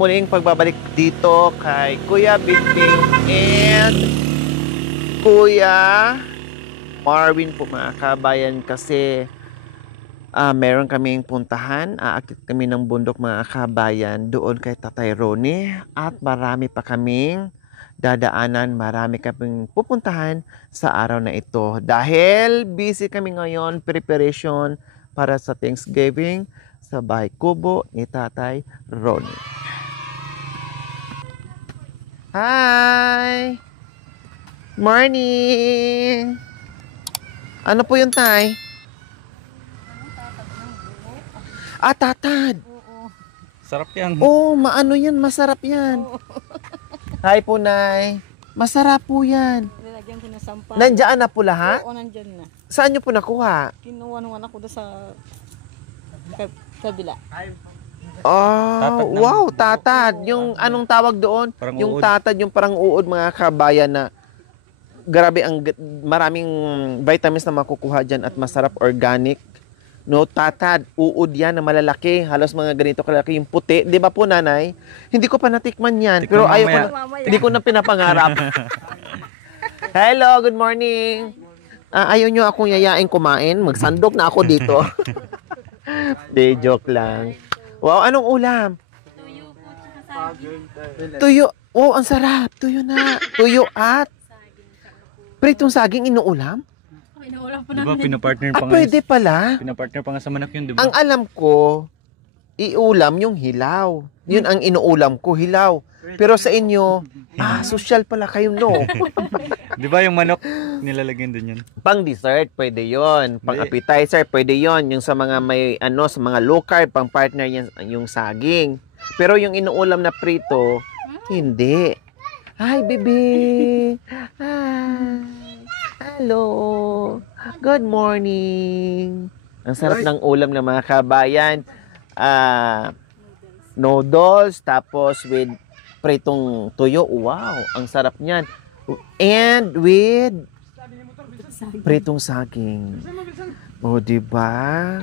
muling pagbabalik dito kay Kuya Bingbing and Kuya Marvin po mga kabayan kasi meron kaming puntahan, aakit kami ng bundok mga kabayan doon kay Tatay Ronnie at marami pa kaming dadaanan, marami kaming pupuntahan sa araw na ito dahil busy kami ngayon preparation para sa Thanksgiving sa bahay kubo ni Tatay Ronnie. Hi! Morning! Ano po yun, Tay? Tatad! Oo. Sarap yan. Oo, maano yan, masarap yan. Hi po, Nay. Masarap po yan. Nilagyan ko na sampal. Nandiyan na po lahat? Oo, nandyan na. Saan nyo po nakuha? Kinuha-nuhan ako doon sa kabila. Oh, wow, tatad. Yung anong tawag doon? Parang yung uod. tatad, yung parang uod mga kabayan na grabe ang maraming vitamins na makukuha dyan at masarap organic. No, tatad, uod yan na malalaki. Halos mga ganito kalaki yung puti. Di ba po, nanay? Hindi ko pa natikman yan. Tikman Pero ayaw ko mamaya. na, hindi ko na pinapangarap. Hello, good morning. Ayaw nyo akong yayain kumain. Magsandok na ako dito. Di, joke lang. Wow, anong ulam? Tuyo. Oh, ang sarap. Tuyo na. Tuyo at pritong saging inuulam? Inuulam pa Diba namin. pinapartner pa nga. Pwede pala. Pinapartner pa nga sa manak yun, diba? Ang alam ko, iulam yung hilaw. Yun ang inuulam ko, hilaw. Pero sa inyo, social pala kayo, no? Diba yung manok nilalagyan din yan? Pang dessert, pwede yon. Pang appetizer, pwede yon. Yung sa mga may, sa mga low carb, pang partner yan, yung saging. Pero yung inuulam na prito, hindi. Hi, baby! Hi! Hello! Good morning! Ang sarap ng ulam ng mga kabayan. Noodles, tapos with pritong tuyo. Wow! Ang sarap niyan. And with pritong saging. O, diba?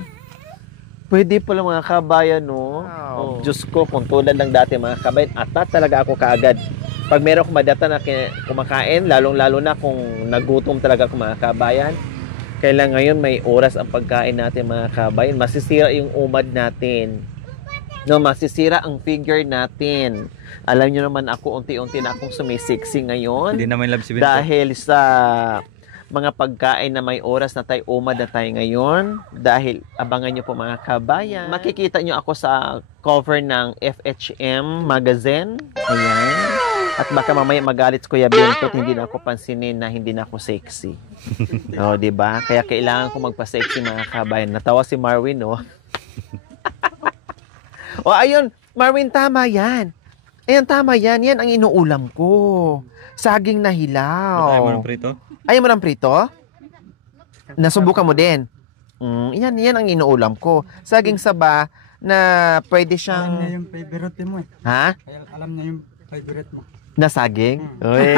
Pwede pala mga kabayan, no? Oh, Diyos ko, kung tulad ng dati mga kabayan, talaga ako kaagad. Pag meron akong madata na kumakain, lalong-lalo na kung nagutom talaga ako mga kabayan, kailan ngayon may oras ang pagkain natin mga kabayan, masisira yung umad natin. No, masisira ang figure natin. Alam nyo naman ako, unti-unti na akong sumisiksi ngayon. Hindi naman love si Bento. Dahil sa mga pagkain na may oras na tayo, umad na tayo ngayon. Dahil abangan nyo po mga kabayan. Makikita nyo ako sa cover ng FHM magazine. Ayan. At baka mamaya magalit si Kuya Bento at hindi na ako pansinin na hindi na ako sexy. O, diba? Kaya kailangan ko magpa-sexy mga kabayan. Natawa si Marvin, no? O, ayun. Marvin, tama yan. Ayan, tama yan. Yan ang inuulam ko. Saging na hilaw. Ayaw mo ng prito? Ayaw mo ng prito? Nasubukan mo din. Yan ang inuulam ko. Saging saba na pwede siyang... Alam niya yung favorite mo eh. Ha? Kaya alam niya yung favorite mo. Na saging? Uy.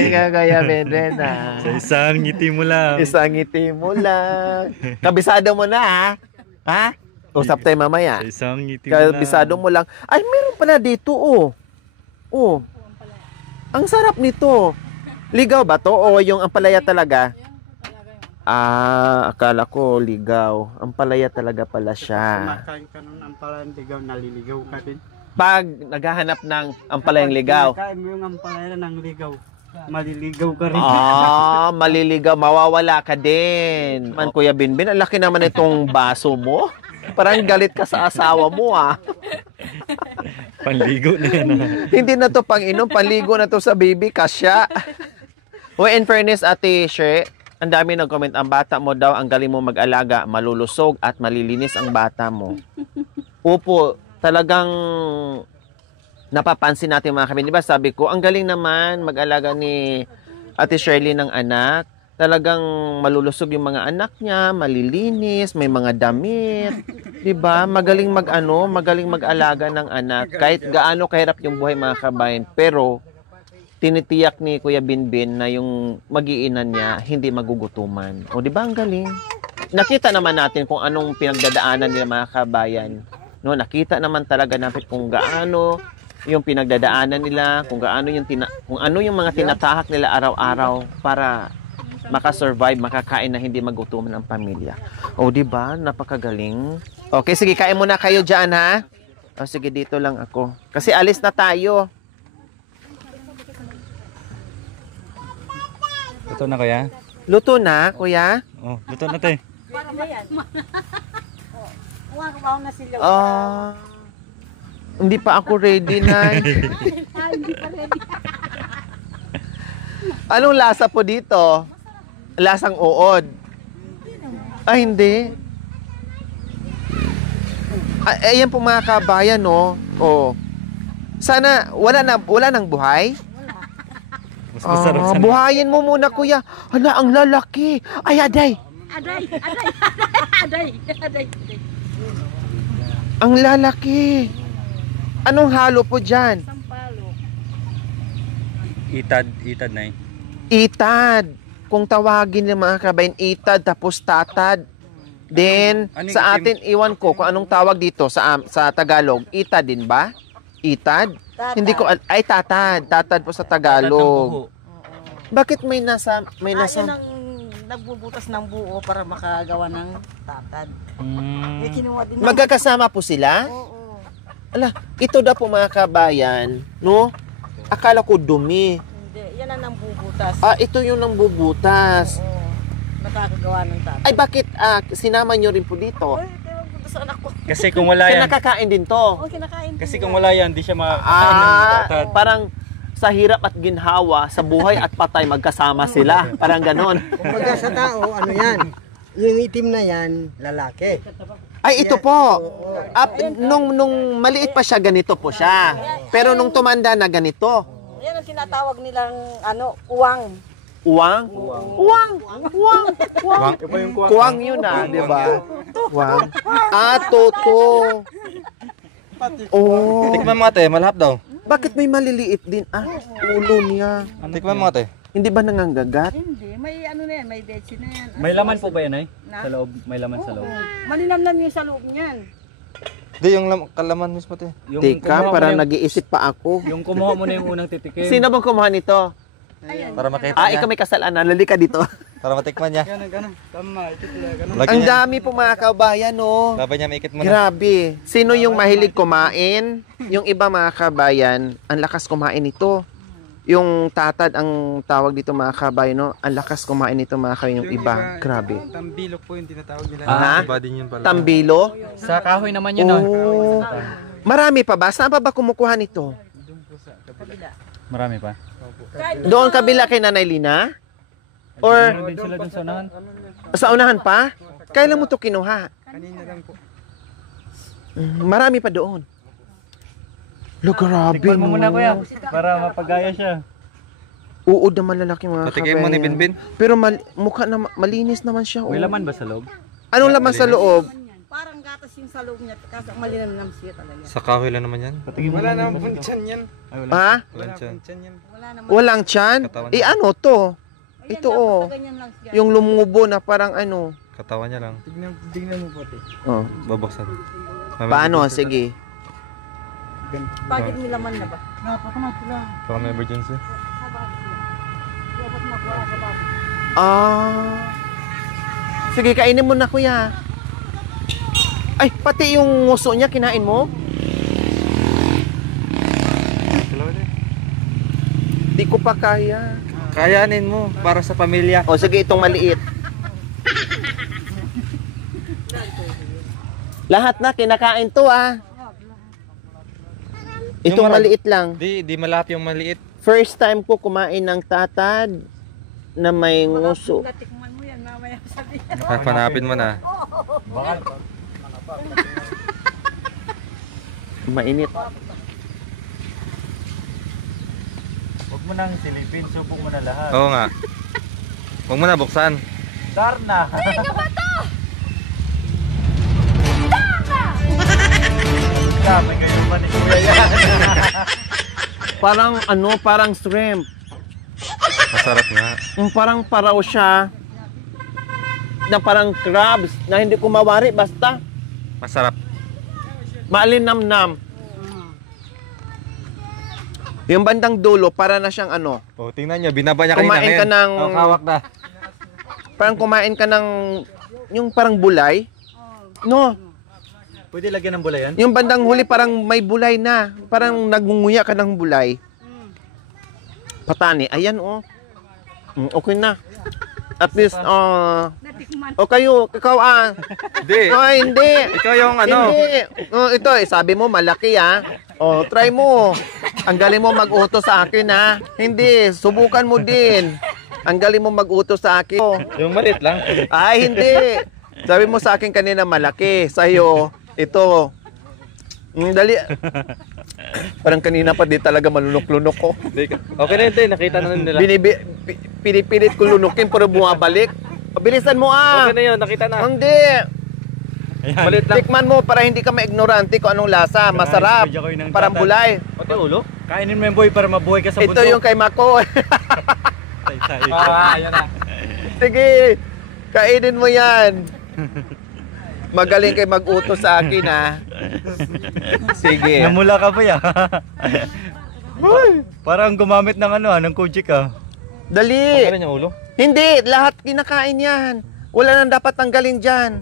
Ikaw kaya Benden Sa isang ngiti mo lang. Isang ngiti mo lang. Kabisado mo na ha? Ha? Usap tayo mamaya. Sa isang ngiti mo lang. Kabisado mo lang. Ay, meron pala dito oh. Oh. Ang sarap nito. Ligaw ba to o yung ampalaya talaga? Akala ko ligaw. Ampalaya talaga pala siya. Kumakain ka nun ang palayang ligaw, naliligaw ka din. Pag naghahanap ng ampalayang ligaw. Kumakain mo yung ampalaya ng ligaw, maliligaw ka rin. Maliligaw. Mawawala ka din. Man, Kuya Binbin, ang laki naman itong baso mo. Parang galit ka sa asawa mo Panligo na yan. Hindi na to pang inom, panligo na to sa baby, kasya. In fairness, Ate She, ang dami nag-comment, ang bata mo daw, ang galing mo mag-alaga, malulusog at malilinis ang bata mo. Opo, talagang napapansin natin mga kami. Di ba sabi ko, ang galing naman mag-alaga ni Ate Shirley ng anak. Talagang malulusog yung mga anak niya, malilinis, may mga damit. Di ba? Magaling magaling mag-alaga ng anak. Kahit gaano kahirap yung buhay mga kabayan. Pero, tinitiyak ni Kuya Binbin na yung mag-iinan niya hindi magugutuman. O, di ba ang galing? Nakita naman natin kung anong pinagdadaanan nila mga kabayan. No, nakita naman talaga natin kung gaano yung pinagdadaanan nila, kung ano yung mga tinatahak nila araw-araw para makasurvive, makakain na hindi magutuman ang pamilya. O, di ba? Napakagaling. Okay, sige, kain muna kayo dyan, ha? O, sige, dito lang ako. Kasi alis na tayo. Luto na kaya? Luto na, kuya? Oh, luto na te. Hindi pa ako ready na. Anong lasa po dito? Lasang uod. Ay, hindi. Ayan po mga kabayan, no? Oh. Sana, wala nang buhay? Mas masarap sana. Buhayin mo muna, kuya. Hala, ang lalaki. Ay, aday. Aday. Ang lalaki. Anong halo po dyan? Sampalok. Itad na eh. Itad. Kung tawagin ng mga kabayan, itad tapos tatad. Then, Anong sa itim? atin, iwan ko kung anong tawag dito sa Tagalog. Itad din ba? Itad? Tatad. Hindi ko, ay tatad. Tatad po sa Tagalog. Bakit may nasa, Yun ang nagbubutas ng buo para makagawa ng tatad. May kinuha din ng... Magkakasama po sila? Oo. Ala, ito daw po mga kabayan, no? Akala ko dumi. Hindi, yan ang nangbubutas. Ito yung nangbubutas. Oo. Nakakagawa ng tatad. Ay, bakit sinama nyo rin po dito? Ay, tawag ko sa anak ko. Kasi kung wala Kasi yan, nakakain din to. Oh, kinakain kasi din kung yan. wala yan, di siya makakain ng tatad. Parang sa hirap at ginhawa, sa buhay at patay, magkasama sila. Parang ganon. Kumbaga sa tao, ano yan? Yung itim na yan, lalaki. Ay, ito po. Nung maliit pa siya, ganito po siya. Pero nung tumanda na ganito. Yan ang tinatawag nilang, uwang. Uwang? Uwang! Uwang! Uwang! Kuwang yun di ba? Uwang. Toto. Oh. Tikman mo ate, malahap daw. Bakit may maliliit din? Ulo niya. Tikman mo ate. Hindi ba nanganggagat? Hindi, may na yan, may dechi na yan. May laman po ba yan ay? Sa loob, may laman sa loob. Malinamnam yung sa loob niyan. Di yung kalaman mismo te. Yung Teka, kumuha mo parang na yung- nag-iisip pa ako. Yung kumuha mo na yung unang titikim. Sino bang kumuha nito? Para makita niya. Ikaw may kasalanan. Lali ka dito. Para matikman niya. Tama, ito sila, ganun. Lagi Ang niya. dami po mga kabayan, no? Laban niya, maikit mo na. Grabe. Sino yung mahilig kumain? Yung iba mga kabayan, ang lakas kumain nito. Yung tatad ang tawag dito mga kabayan, no? Ang lakas kumain nito mga kabayan yung iba. Grabe. Tambilok po yung tinatawag nila. Ha? Iba din yun pala. Tambilo? Sa kahoy naman yun, oh. Oh. Marami pa ba? Saan pa ba kumukuha nito? Marami pa. Doon kabila kay Nanay Lina? Or Meron din sila dun sa unahan. sa unahan pa? Kailan mo to kinuha? Kanina lang po. Marami pa doon. Lo, grabe, Tikman mo muna no? kuya, para mapagaya siya. Uod na malalaki mga Patikim mo ni kabayan. Binbin. Pero mukha na malinis naman siya. May Oh. laman ba sa loob? Anong laman sa loob? Parang gatas yung sa loob niya, kasi malinamnam siya talaga. Sa kahoy lang naman yan. Wala naman pong tiyan yan. Ay, wala. Ha? Wala Walang tiyan. pong tiyan yan. Wala naman. Walang tiyan? Katawan Eh niya. ano to? Ayan, Ito dapat oh. na ganyan lang siya. Yung lumubo na parang ano. Katawan niya lang. Tignan mo po, te. Oh. Babaksan. Paano? Sige. Bakit nilaman na ba? Baka may emergency. Sige, kainin mo na kuya. Ay, pati yung nguso niya kinain mo? Di ko pa kaya. Kayanin mo para sa pamilya. O sige, itong maliit. Lahat na kinakain to Itong Yung maliit lang. Di malahap yung maliit. First time ko kumain ng tatad na may nguso. Natikman mo yan, mamaya sabihin. Hanapin mo na. Mainit. Huwag mo nang silipin, subok mo na lahat. Oo nga. Huwag mo na buksan. Darna! Dami kayo pa ni Kuya yan. Parang parang shrimp. Masarap nga. Parang paraw siya. Na parang crabs na hindi ko mawari basta. Masarap. Maalinamnam. Yung bandang dulo, para na siyang ano. Oh, tingnan niyo, binaba niya kanina Kumain ka ng... Oh, hawak na. Parang kumain ka ng... Yung parang bulay. No. Pwede lagyan ng bulayan? Yung bandang huli parang may bulay na. Parang nagunguya ka ng bulay. Patani. Ayan oh. Okay na. At least, o kayo, ikaw Hindi. Ay, hindi. Ikaw yung ano. Hindi. Ito, sabi mo malaki try mo. Ang galing mo mag-utos sa akin Hindi, subukan mo din. Ang galing mo mag-utos sa akin. Yung maliit lang. Ay, hindi. Sabi mo sa akin kanina malaki. Sa'yo, ito. Dali. Parang kanina pa di talaga malunok-lunok ko. Okay na yun, nakita na nila. Pinipilit ko lunukin pero bumabalik. Bilisan mo Okay na yun, nakita na. Hindi. Maliit lang. Tikman mo para hindi ka ma-ignorante kung anong lasa. Masarap. Parang bulay. Pati ulo? Kainin mo yung boy para mabuhay ka sa bundok. Ito yung kay Mako. Yan na. Sige. Kainin mo yan. Magaling kay mag-utos sa akin Sige. Namula ka ba Parang gumamit ng ng Kojik Dali. Ano yung ulo? Hindi, lahat kinakain yan. Wala nang dapat tanggalin dyan.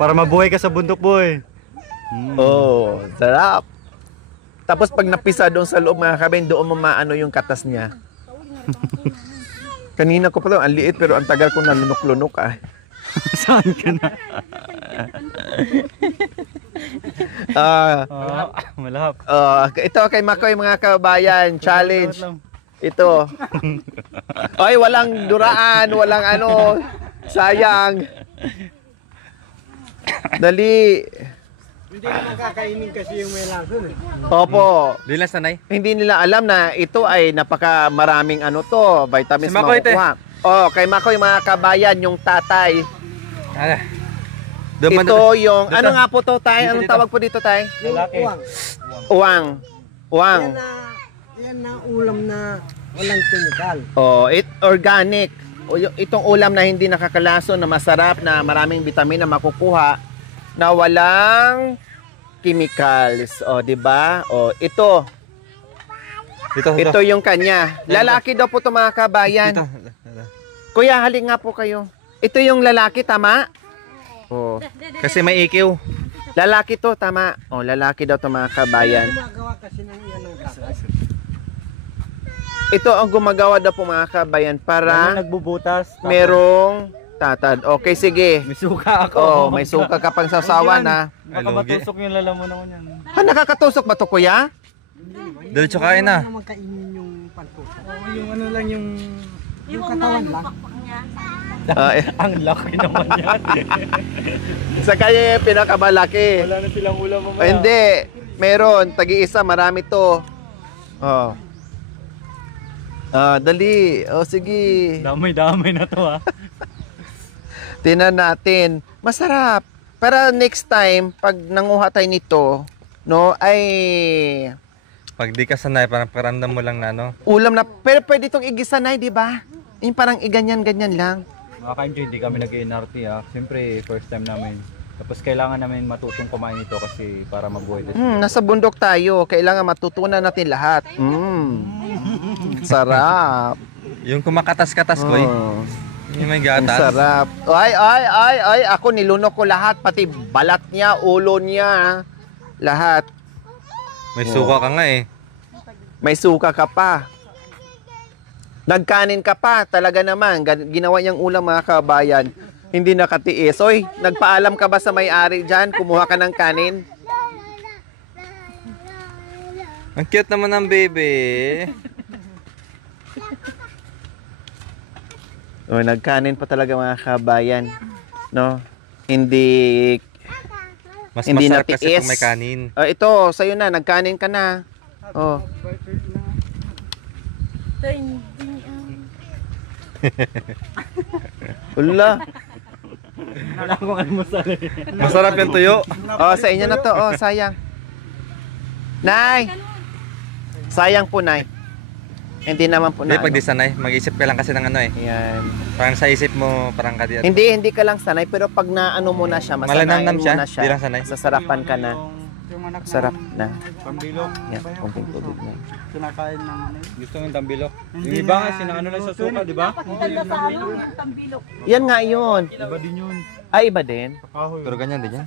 Para mabuhay ka sa bundok boy. Oh, sarap. Tapos pag napisa doon sa loob mga kabin, doon mo maano yung katas niya. Kanina ko pa ang liit pero ang tagal ko nalunok-lunok Saan ka na? Malahap. Ito kay Makoy mga kabayan, challenge. Ito. Ay, walang duraan, walang sayang. Dali. Hindi naman kakainin kasi yung may lason Opo. Di lang sanay. Hindi nila alam na ito ay napaka maraming vitamins Si Makoy, te. makukuha. Kay Makoy mga kabayan, yung tatay. Duman, Ito yung, ano nga po to tay? Anong tawag po dito tay? Lalaki. Uwang. Uwang. Yan na ulam na walang chemical. Organic. Itong ulam na hindi nakakalason, na masarap, na maraming vitamin na makukuha, na walang chemicals. Di ba? Ito. Ito yung kanya. Lalaki daw po ito mga kabayan. Kuya, halik nga po kayo. Ito yung lalaki, tama? Kasi may IQ. Lalaki to, tama. Lalaki daw to mga kabayan. Gumagawa kasi ng yan ng gatas. Ito ang gumagawa daw po mga kabayan para Nagbubutas. merong tatad. Okay, sige. May suka ako. May suka ka pang sasawa na. Baka matusok yung lalaman ako niyan. Nakakatusok ba to, kuya? Diretso kain na. Ano naman kainin yung pantusok? Yung ano lang yung Katawan lang. Ang laki naman yan. Sa kanya yung pinakamalaki. Wala na silang ulam mamaya. Hindi. Meron. Tagi-isa. Marami to. Dali. Sige. Damay-damay na to Tinan natin. Masarap. Pero next time, pag nanguha tayo nito, ay Pag di ka sanay, parang paramdam mo lang na ulam na. Pero pwede itong igisanay, di ba? Yung parang iganyan-ganyan lang. Mga hindi kami nag-NRT Siyempre, first time namin. Tapos kailangan namin matutong kumain ito kasi para mabuhay din. Nasa bundok tayo. Kailangan matutunan natin lahat. Sarap. Yung kumakatas-katas ko Yung may Ang gatas. sarap. Ay. Ako nilunok ko lahat. Pati balat niya, ulo niya. Lahat. May suka ka nga May suka ka pa. Nagkanin ka pa. Talaga naman. Ginawa niyang ulam mga kabayan. Hindi nakatiis. Oy, nagpaalam ka ba sa may-ari dyan? Kumuha ka ng kanin? Ang cute naman ng baby. Nagkanin pa talaga mga kabayan. Hindi Mas Hindi masarap kasi natiis. kung may kanin. ito, sa'yo na. Nagkanin ka na. Ula. Wala akong almusal Masarap yung tuyo. Sa inyo na to. Sayang. Nay. Sayang po, Nay. Hindi naman po Hindi, na pag di ano. sanay, mag-isip ka lang kasi ng ano eh. Yan. Parang sa isip mo, parang kadi. Hindi ka lang sanay, pero pag naano mo na siya, masanayan Malanamnam mo siya, na di lang sanay. sasarapan ka na. Yung anak Sarap na. Pambilok. Yan, kunting tubig na. Kinakain ng ano. Gusto ng tambilok. Hindi Yung iba na- kasi na ano lang sa suka, di ba? Yan nga yun. Iba din yun. Ay, iba din. Kahoy. Pero ganyan din yan.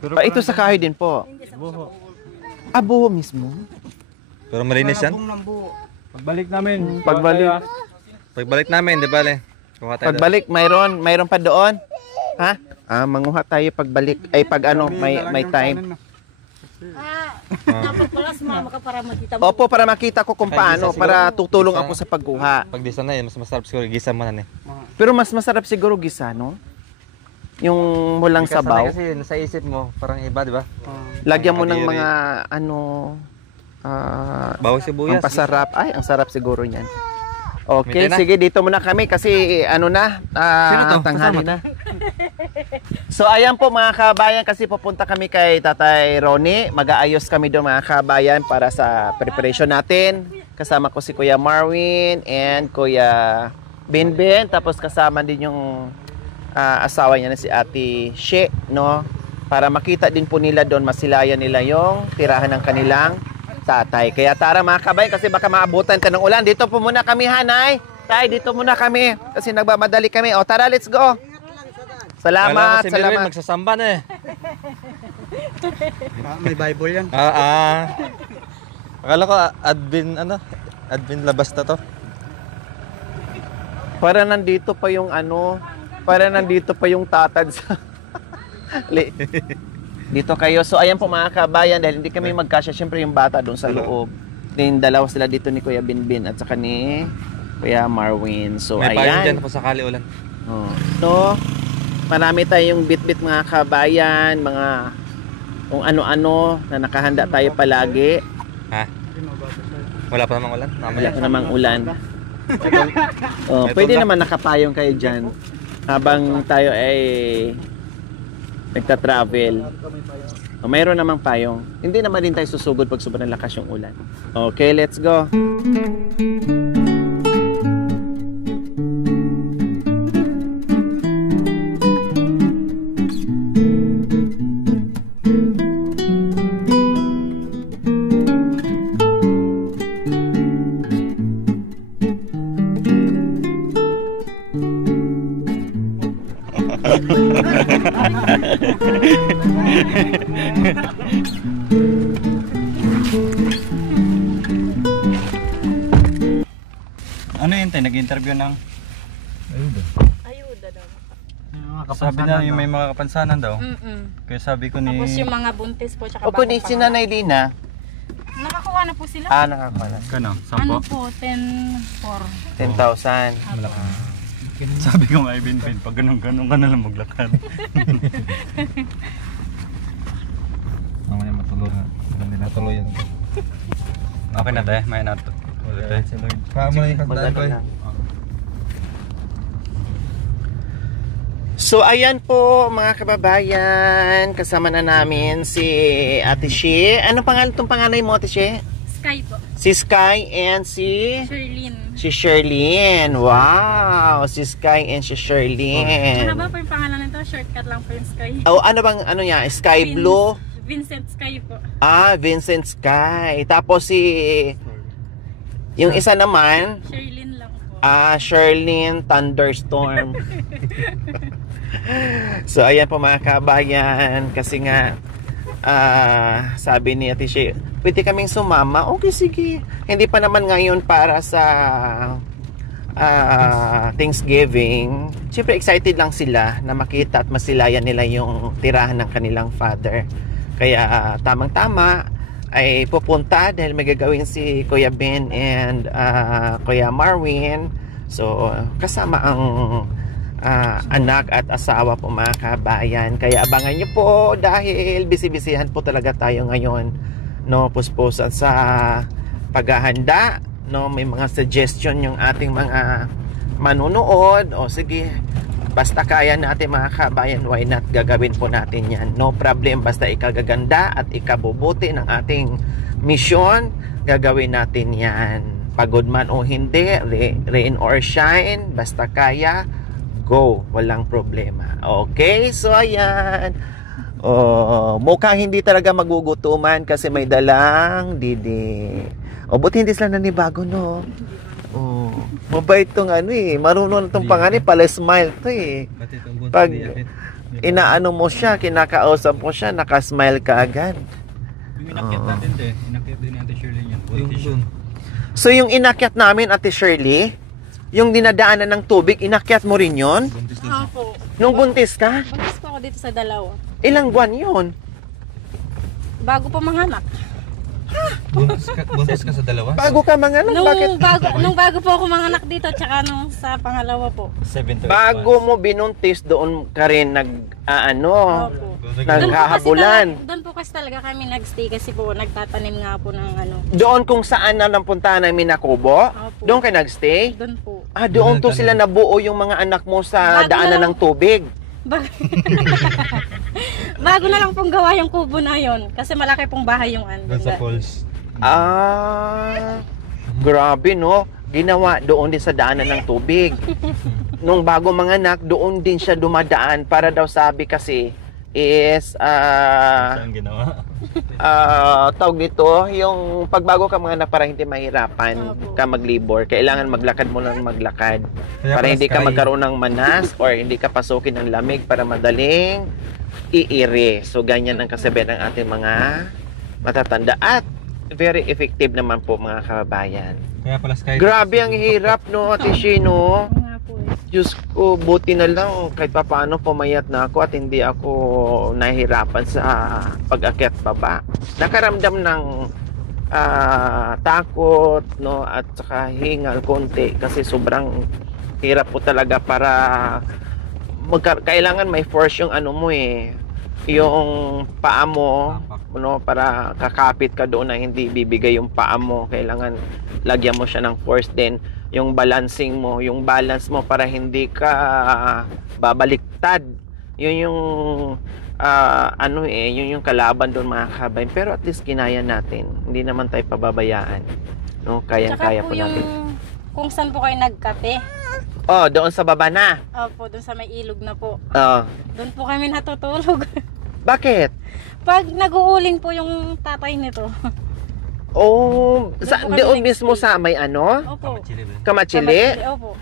Pero Ito sa kahoy din po. buho. Buho mismo. Pero malinis yan. Buong ng buo. Pagbalik namin. Pagbalik. Pagbalik namin, di ba le? Kuha tayo doon. Pagbalik, mayroon pa doon. Ha? Manguha tayo pagbalik. Ay, pag ano, may time. Dapat pala sumama ka para makita mo. Opo, para makita ko kung Ay, paano, gisa siguro. para tutulong Gisa. ako sa pagguha. Pag di sanay, mas masarap siguro gisa mo na eh. Pero mas masarap siguro gisa, no? Yung walang Hindi ka sabaw. sanay kasi nasa isip mo, parang iba, di ba? Lagyan mo ng Kadiri. mga, ano, Bawang sibuyas. ang pasarap. Ay, ang sarap siguro niyan. Okay, Mita na. sige, dito muna kami kasi ano na, Sino to? tanghali na. So ayan po mga kabayan, kasi pupunta kami kay Tatay Ronnie. Mag-aayos kami doon mga kabayan para sa preparation natin. Kasama ko si Kuya Marwin and Kuya Binbin. Tapos kasama din yung asawa niya na si Ate She, no? Para makita din po nila doon, masilayan nila yung tirahan ng kanilang tatay. Kaya tara mga kabayan, kasi baka maabutan ka ng ulan. Dito po muna kami, Hanay. Tay, dito muna kami. Kasi nagmamadali kami. O tara, let's go. Salamat, Kala ko si Melvin salamat. magsasamba na eh. May Bible yan. Akala ko admin labas na to. Para nandito pa yung ano, para nandito pa yung tatad sa... Dito kayo. So ayan po mga kabayan, dahil hindi kami magkasya, syempre yung bata doon sa loob. Then dalawa sila dito ni Kuya Binbin at saka ni Kuya Marwin. So May payong dyan ayan. kung sakali ulan. Oh. So, marami tayong bit-bit mga kabayan, mga kung ano-ano na nakahanda tayo palagi. Ha? Wala pa namang ulan? Wala Mamaya. pa namang ulan. Pwede naman nakapayong kayo dyan habang tayo ay nagta-travel. Mayroon namang payong. Hindi naman din tayo susugod pag sobrang lakas yung ulan. Okay, let's go. Ano yun tayo? Nag-interview ng... Ayuda daw. Sabi na yung may mga kapansanan daw. Kaya sabi ko ni... Tapos yung mga buntis po tsaka O kung si Nanay Dina, nakakuha na po sila. nakakuha na. Kano? Ano Sampo? po? 10-4. 10,000. Malaki. Sabi ko nga, Binbin, pag ganun-ganun ka na lang maglakad. Mamaya matuloy. Matuloy yan. Okay na tayo, may nato. Ulit tayo. Kaya mo na yung kandaan ko eh. So ayan po mga kababayan, kasama na namin si Ate She. Anong pangalan itong panganay mo, Ate She? Sky po. Si Sky and si Sherlyn. Wow, si Sky and si Sherlyn. Mahaba po yung pangalan nito. Shortcut lang po yung Sky. Oh, ano bang ano niya? Sky Blue. Vincent Sky po. Vincent Sky. Tapos si yung isa naman, Sherlyn lang po. Sherlyn Thunderstorm. So ayan po mga kabayan, kasi nga sabi ni Ate She, pwede kaming sumama. Okay, sige. Hindi pa naman ngayon para sa Thanksgiving. Siyempre excited lang sila na makita at masilayan nila yung tirahan ng kanilang father. Kaya tamang-tama ay pupunta dahil may gagawin si Kuya Ben and Kuya Marwin. So kasama ang anak at asawa po mga kabayan. Kaya abangan nyo po dahil busy-busyhan po talaga tayo ngayon, no, puspusan sa paghahanda, no. May mga suggestion yung ating mga manunood. O sige, basta kaya natin mga kabayan, why not, gagawin po natin yan, no problem. Basta ikagaganda at ikabubuti ng ating misyon, gagawin natin yan. pagod man o hindi, rain or shine, basta kaya, go, walang problema. Okay, so ayan. Mukhang hindi talaga magugutuman kasi may dalang Didi. Buti hindi sila nanibago, no? Mabait tong marunong tong pangani, pala smile to Pag inaano mo siya, kinakausap mo siya, nakasmile ka agad. Yung inakyat natin inakyat din natin Shirley niya. So yung inakyat namin, Ate Shirley, yung dinadaanan ng tubig, inakyat mo rin yon? Opo. Nung buntis ka? Buntis po ako dito sa dalawa. Ilang buwan yon? Bago pa manganak. Buntis ka sa dalawa? Bago ka manganak? Bakit? Nung bago po ako manganak dito, tsaka nung sa pangalawa po. 7 to 8 Bago mo binuntis, doon ka rin Opo. naghahabulan. Doon po kasi talaga kami nagstay kasi po nagtatanim nga po ng Doon kung saan na napuntahan namin na Kubo? Opo. Doon ka nagstay? Doon po. Doon to sila nabuo yung mga anak mo sa Bago daanan na lang. ng tubig. Bago na lang pong gawa yung kubo na yon kasi malaki pong bahay yung Doon sa falls. Grabe, no? Ginawa doon din sa daanan ng tubig. Nung bago manganak, doon din siya dumadaan para daw sabi kasi is Saan ginawa? tawag nito, yung pagbago ka manganak para hindi mahirapan ka maglibor, kailangan maglakad mo lang maglakad. Kaya Para pala hindi ka sky. magkaroon ng manas or hindi ka pasukin ng lamig para madaling iire. So ganyan ang kasabihan ng ating mga matatanda at very effective naman po mga kababayan. Kaya pala sky. Grabe ang hirap, no, Ate Shino. Oo nga po Diyos ko, buti na lang kahit papaano pumayat na ako at hindi ako nahihirapan sa pag-akyat baba. Nakaramdam ng takot, no, at saka hingal konti kasi sobrang hirap po talaga para kailangan may force yung mo yung paa mo, no, para kakapit ka doon na hindi bibigay yung paa mo. Kailangan lagyan mo siya ng force din. Yung balancing mo, yung balance mo para hindi ka babaliktad. Yun yung yun yung kalaban doon mga kabayan. Pero at least kinaya natin. Hindi naman tayo pababayaan. No, kayang-kaya po yung natin. kung saan po kayo nagkape. Doon sa baba na. Opo, doon sa may ilog na po. Doon po kami natutulog. Bakit? Pag nag-uuling po yung tatay nito. Doon mismo sa may Opo. Kamachili? Opo.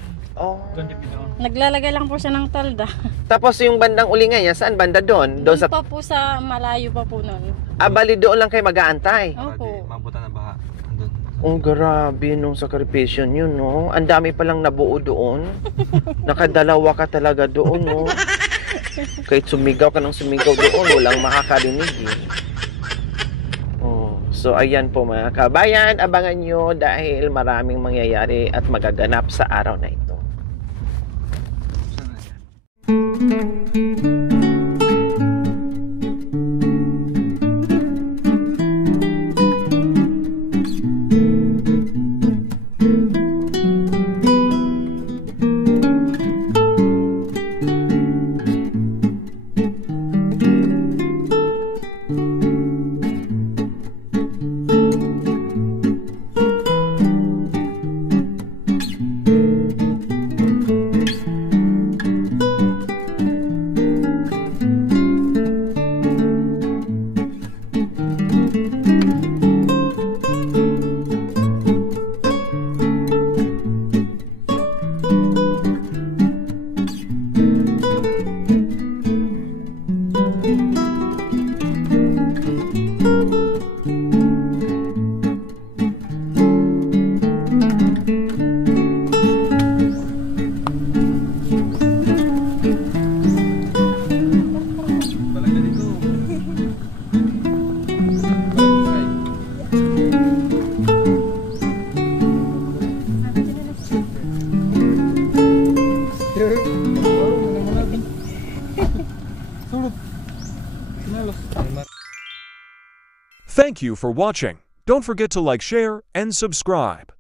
Naglalagay lang po siya ng tolda. Tapos yung bandang ulingan niya, saan banda doon? Doon sa... pa po sa malayo pa po nun. Bali doon lang kayo mag-aantay. Opo. Mabutan na baha. Andun. Oh, grabe nung sakripisyon yun, no? Ang dami palang nabuo doon. Nakadalawa ka talaga doon, no? Kahit sumigaw ka ng sumigaw doon, walang makakarinig, eh. Oh, so, ayan po mga kabayan. Abangan nyo dahil maraming mangyayari at magaganap sa araw na ito. Thank you for watching. Don't forget to like, share, and subscribe.